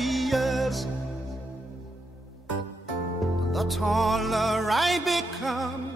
years, the taller I become.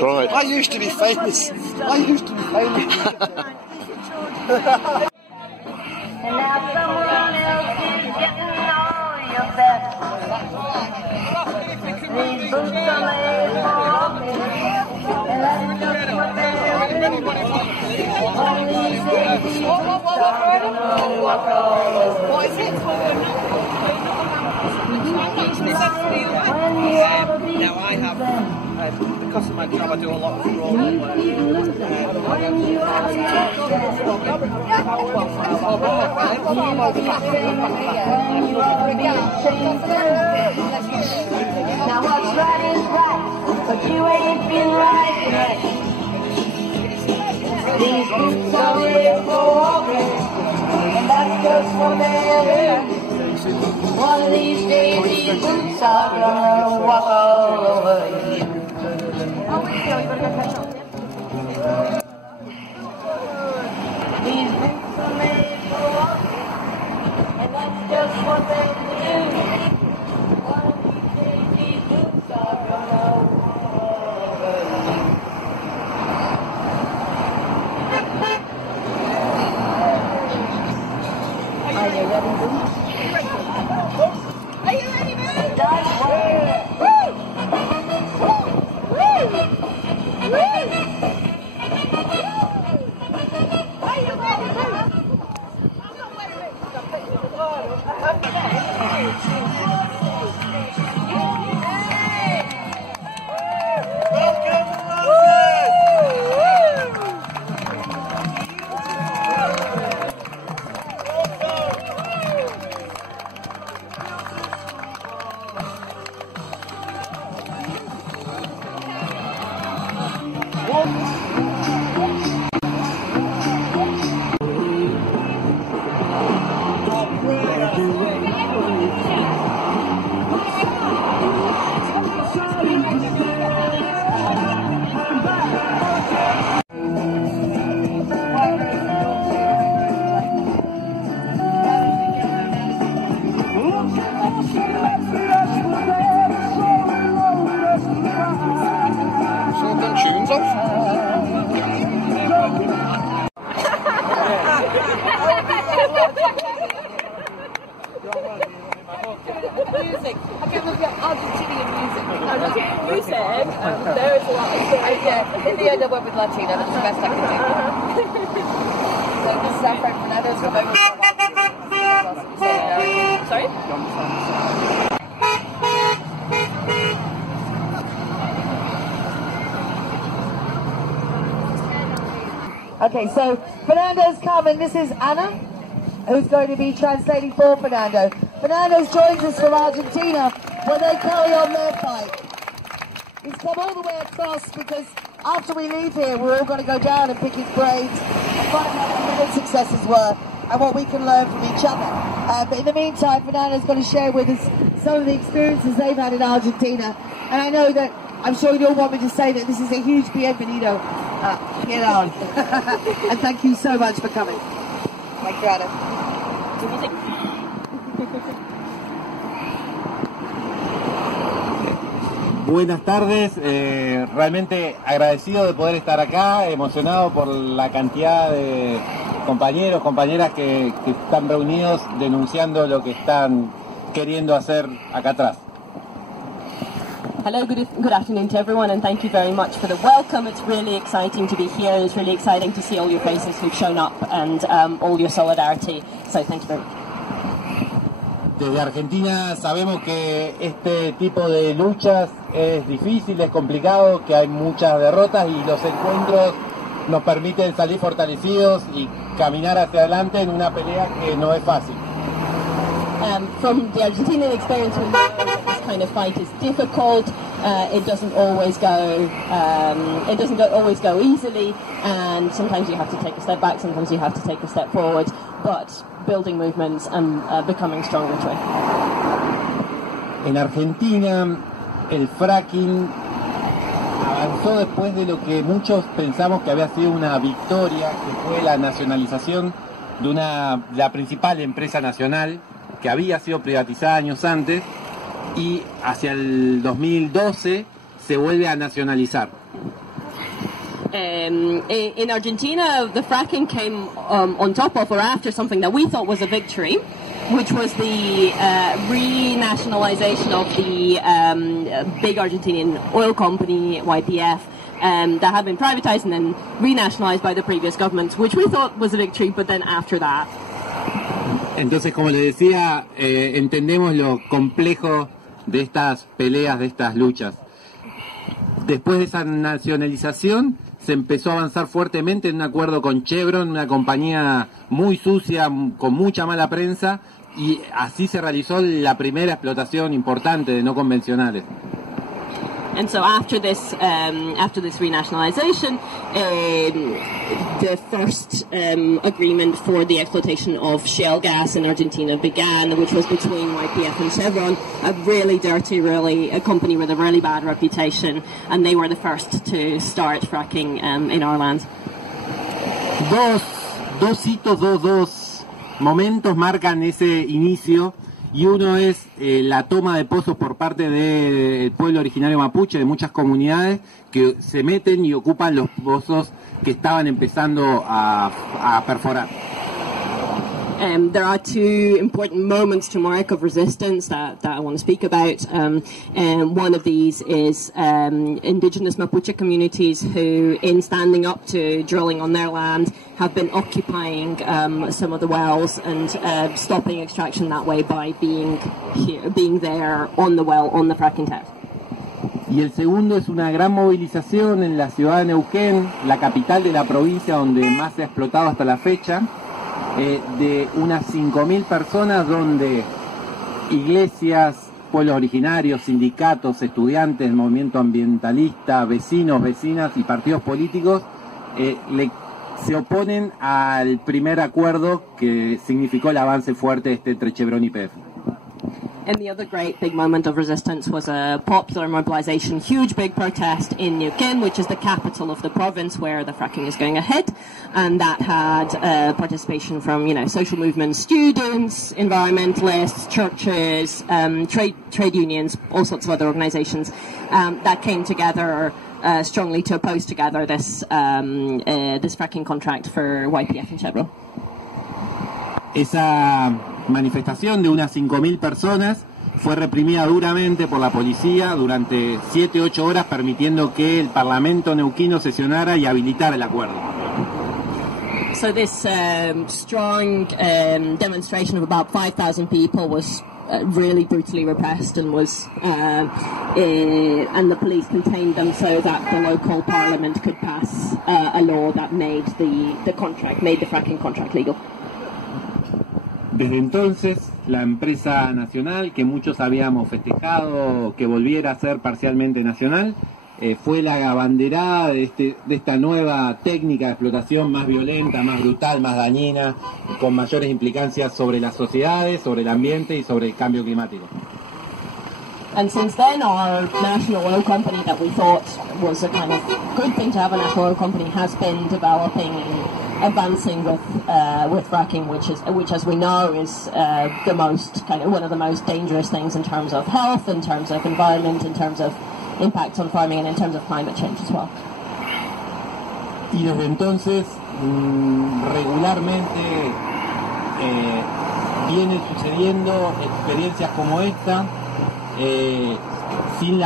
Right. I used to be famous. I used to be famous. And now someone else is getting all your best. These boots are made for walking, and that's just what they're doing. One of these days, these boots are gonna walk all over. What is it? Now I have, because of my job, I do a lot of rolling work. Now what's right is right, but you ain't been right yet. These boots are made for walking, and that's just what they're doing. One of these days, these boots are gonna walk all over you. These boots are made for walking, and that's just what they do. One of these days, these boots are gonna walk over you. Are you ready, boots? Are you ready, man? That's where. Woo! Woo! Woo! Woo! Are you ready, man? I'm not ready. Welcome, tunes off. Music. I can't look at Argentinian music. You said there is a lot of stories. Yeah, in the end I went with Latino. That's the best I can do. So this is our friend Fernando's come over for a while. Sorry? Okay, so Fernando's come, and this is Anna, who's going to be translating for Fernando. Fernando joins us from Argentina, where they carry on their fight. He's come all the way across because after we leave here, we're all going to go down and pick his brains and find out what his successes were and what we can learn from each other. But in the meantime, Fernando's going to share with us some of the experiences they've had in Argentina. And I know that, I'm sure you all want me to say that this is a huge bienvenido. Get on. And thank you so much for coming. Thank you, Anna. Buenas tardes, realmente agradecido de poder estar acá, emocionado por la cantidad de compañeros, compañeras que están reunidos denunciando lo que están queriendo hacer acá atrás. Hello, good afternoon to everyone, and thank you very much for the welcome. It's really exciting to be here. It's really exciting to see all your faces who've shown up and all your solidarity. So thank you very much. Desde Argentina sabemos que este tipo de luchas es difícil, es complicado, que hay muchas derrotas y los encuentros nos permiten salir fortalecidos y caminar hacia adelante en una pelea que no es fácil. From the Argentinian experience, we know that this kind of fight is difficult. It doesn't always go. Always go easily, and sometimes you have to take a step back. Sometimes you have to take a step forward. But building movements and becoming stronger to it. En Argentina, el fracking avanzó después de lo que muchos pensamos que había sido una victoria, que fue la nacionalización de la principal empresa nacional que había sido privatizada años antes, y hacia el 2012 se vuelve a nacionalizar. In Argentina, the fracking came on top of or after something that we thought was a victory, which was the renationalization of the big Argentinian oil company, YPF, that had been privatized and then renationalized by the previous governments, which we thought was a victory, but then after that. Entonces, como les decía, entendemos lo complejo de estas peleas, de estas luchas. Después de esa nacionalización, se empezó a avanzar fuertemente en un acuerdo con Chevron, una compañía muy sucia, con mucha mala prensa, y así se realizó la primera explotación importante de no convencionales. And so after this renationalization, the first agreement for the exploitation of shale gas in Argentina began, which was between YPF and Chevron, a really dirty, a company with a really bad reputation, and they were the first to start fracking in our land. Dos hitos, dos momentos marcan ese inicio. Y uno es la toma de pozos por parte del pueblo originario mapuche, de muchas comunidades que se meten y ocupan los pozos que estaban empezando a perforar. There are two important moments to mark of resistance that I want to speak about. One of these is indigenous Mapuche communities who, in standing up to drilling on their land, have been occupying some of the wells and stopping extraction that way by being there on the well, on the fracking test. Y el segundo es una gran movilización en la ciudad de Neuquén, la capital de la provincia donde más se ha explotado hasta la fecha, de unas 5.000 personas, donde iglesias, pueblos originarios, sindicatos, estudiantes, movimiento ambientalista, vecinos, vecinas y partidos políticos se oponen al primer acuerdo que significó el avance fuerte entre Chevron y YPF. And the other great big moment of resistance was a popular mobilization, huge big protest in Neuquén, which is the capital of the province where the fracking is going ahead, and that had participation from, social movements, students, environmentalists, churches, trade unions, all sorts of other organizations that came together strongly to oppose together this fracking contract for YPF and Chevron. Esa manifestación de unas 5.000 personas fue reprimida duramente por la policía durante 7-8 horas, permitiendo que el Parlamento neuquino sesionara y habilitara el acuerdo. So this strong demonstration of about 5,000 people was really brutally repressed and and the police contained them so that the local parliament could pass a law that made the fracking contract legal. Desde entonces, la empresa nacional, que muchos habíamos festejado que volviera a ser parcialmente nacional, fue la abanderada de esta nueva técnica de explotación más violenta, más brutal, más dañina, con mayores implicancias sobre las sociedades, sobre el ambiente y sobre el cambio climático. And since then, our national oil company that we thought was a kind of good thing to have, a national oil company, has been developing and advancing with fracking, which as we know is one of the most dangerous things in terms of health, in terms of environment, in terms of impacts on farming and in terms of climate change as well. Y desde entonces regularmente vienen sucediendo experiencias como esta, sin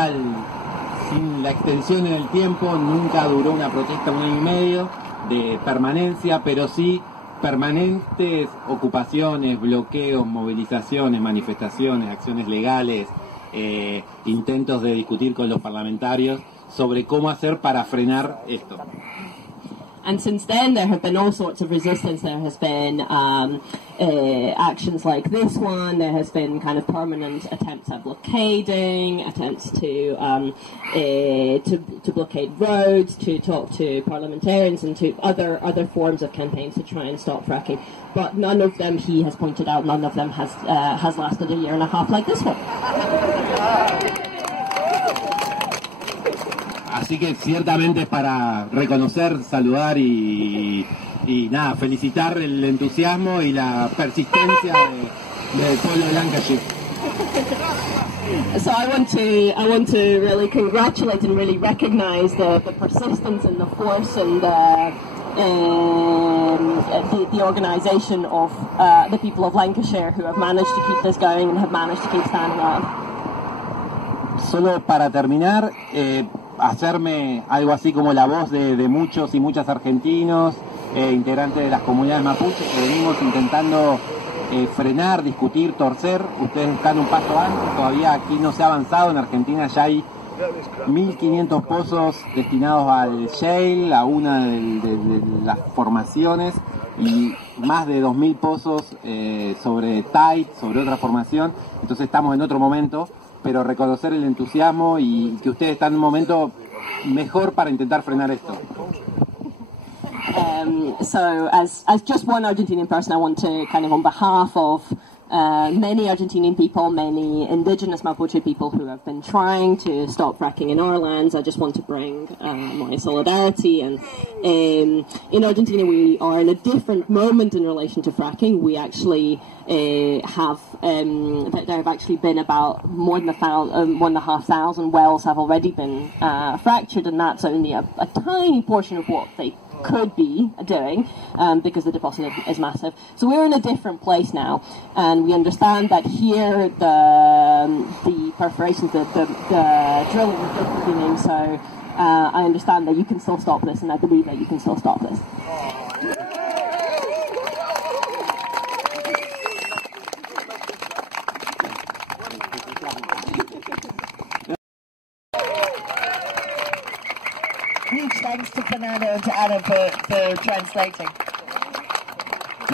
la extensión en el tiempo. Nunca duró una protesta 1 año y medio de permanencia, pero sí permanentes ocupaciones, bloqueos, movilizaciones, manifestaciones, acciones legales, intentos de discutir con los parlamentarios sobre cómo hacer para frenar esto. And since then, there have been all sorts of resistance. There has been actions like this one. There has been kind of permanent attempts at blockading, attempts to blockade roads, to talk to parliamentarians, and to other forms of campaigns to try and stop fracking. But none of them, he has pointed out, none of them has lasted a year and a half like this one. Así que ciertamente es para reconocer, saludar y nada, felicitar el entusiasmo y la persistencia del pueblo de Lancashire. So I want to really congratulate and really recognise the persistence and the force and the organisation of the people of Lancashire who have managed to keep this going and have managed to keep standing on. Solo para terminar, hacerme algo así como la voz de muchos y muchas argentinos, integrantes de las comunidades mapuches, que venimos intentando frenar, discutir, torcer. Ustedes están un paso antes, todavía aquí no se ha avanzado. En Argentina ya hay 1.500 pozos destinados al shale, a una de las formaciones, y más de 2.000 pozos sobre tight, sobre otra formación. Entonces estamos en otro momento, pero reconocer el entusiasmo y que ustedes están en un momento mejor para intentar frenar esto. So as just one Argentinian person, I want to kind of on behalf of many Argentinian people, many indigenous Mapuche people who have been trying to stop fracking in our lands, I just want to bring my solidarity. And in Argentina we are in a different moment in relation to fracking. We actually have there have actually been about more than 1,500 wells have already been fractured, and that's only a tiny portion of what they could be doing, because the deposit is massive. So we're in a different place now, and we understand that here the perforations, the drilling is just beginning. So I understand that you can still stop this, and I believe that you can still stop this. Huge thanks to Fernando and to Anna for translating.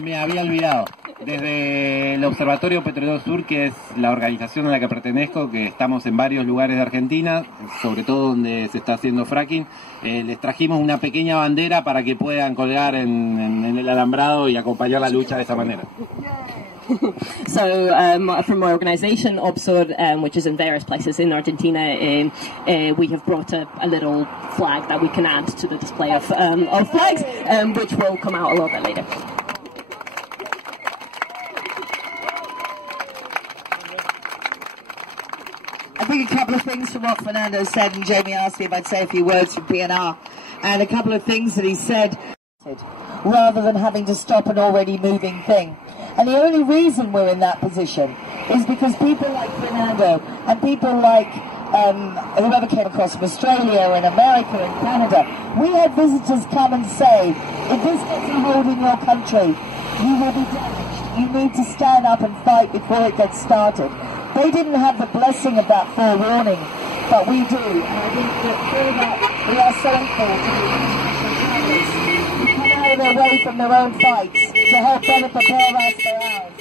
Me había olvidado. Desde el Observatorio Petrolero Sur, que es la organización a la que pertenezco, que estamos en varios lugares de Argentina, sobre todo donde se está haciendo fracking, les trajimos una pequeña bandera para que puedan colgar en el alambrado y acompañar la lucha de esa manera. So from our organisation, Obsur, which is in various places in Argentina, we have brought a little flag that we can add to the display of flags, which will come out a little bit later. I think a couple of things from what Fernando said, and Jamie asked me if I'd say a few words from PNR, and a couple of things that he said, rather than having to stop an already moving thing. And the only reason we're in that position is because people like Fernando and people like whoever came across from Australia and America and Canada, we had visitors come and say, if this gets a hold in your country, you will be damaged. You need to stand up and fight before it gets started. They didn't have the blessing of that forewarning, but we do. And I think that through that, we are so thankful to the who come out of their way from their own fights to help them prepare us for ours.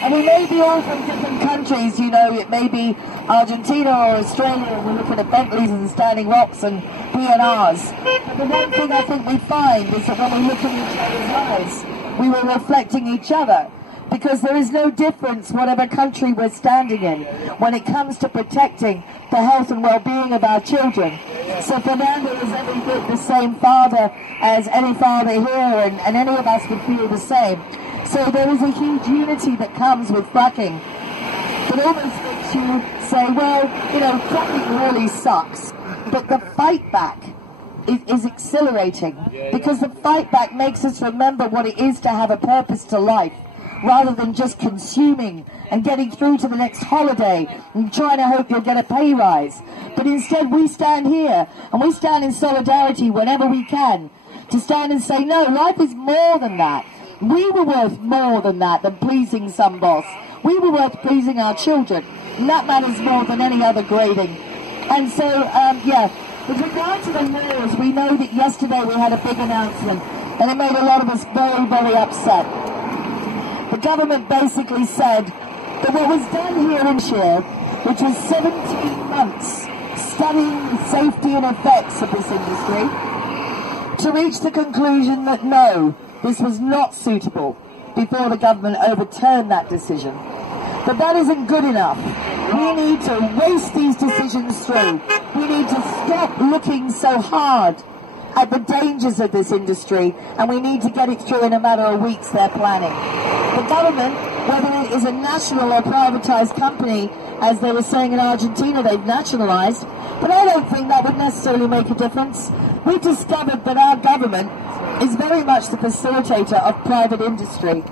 And we may be all from different countries, you know, it may be Argentina or Australia, we're looking at Bentleys and Standing Rocks and PNRs. But the one thing I think we find is that when we look in each other's eyes, we were reflecting each other. Because there is no difference whatever country we're standing in when it comes to protecting the health and well-being of our children. So Fernando is every bit the same father as any father here, and any of us would feel the same. So there is a huge unity that comes with fracking that almost makes you say, well, you know, fracking really sucks, but the fight back is exhilarating, because the fight back makes us remember what it is to have a purpose to life, rather than just consuming and getting through to the next holiday and trying to hope you'll get a pay rise. But instead we stand here and we stand in solidarity whenever we can to stand and say, no, life is more than that. We were worth more than that, than pleasing some boss. We were worth pleasing our children, and that matters more than any other grading. And so, yeah, with regard to the laws, we know that yesterday we had a big announcement, and it made a lot of us very, very upset. The government basically said that what was done here in Yorkshire, which was 17 months studying the safety and effects of this industry, to reach the conclusion that no, this was not suitable before the government overturned that decision. But that isn't good enough. We need to race these decisions through. We need to stop looking so hard at the dangers of this industry, and we need to get it through in a matter of weeks, their planning. The government, whether it is a national or privatised company, as they were saying in Argentina, they've nationalised, but I don't think that would necessarily make a difference. We've discovered that our government is very much the facilitator of private industry.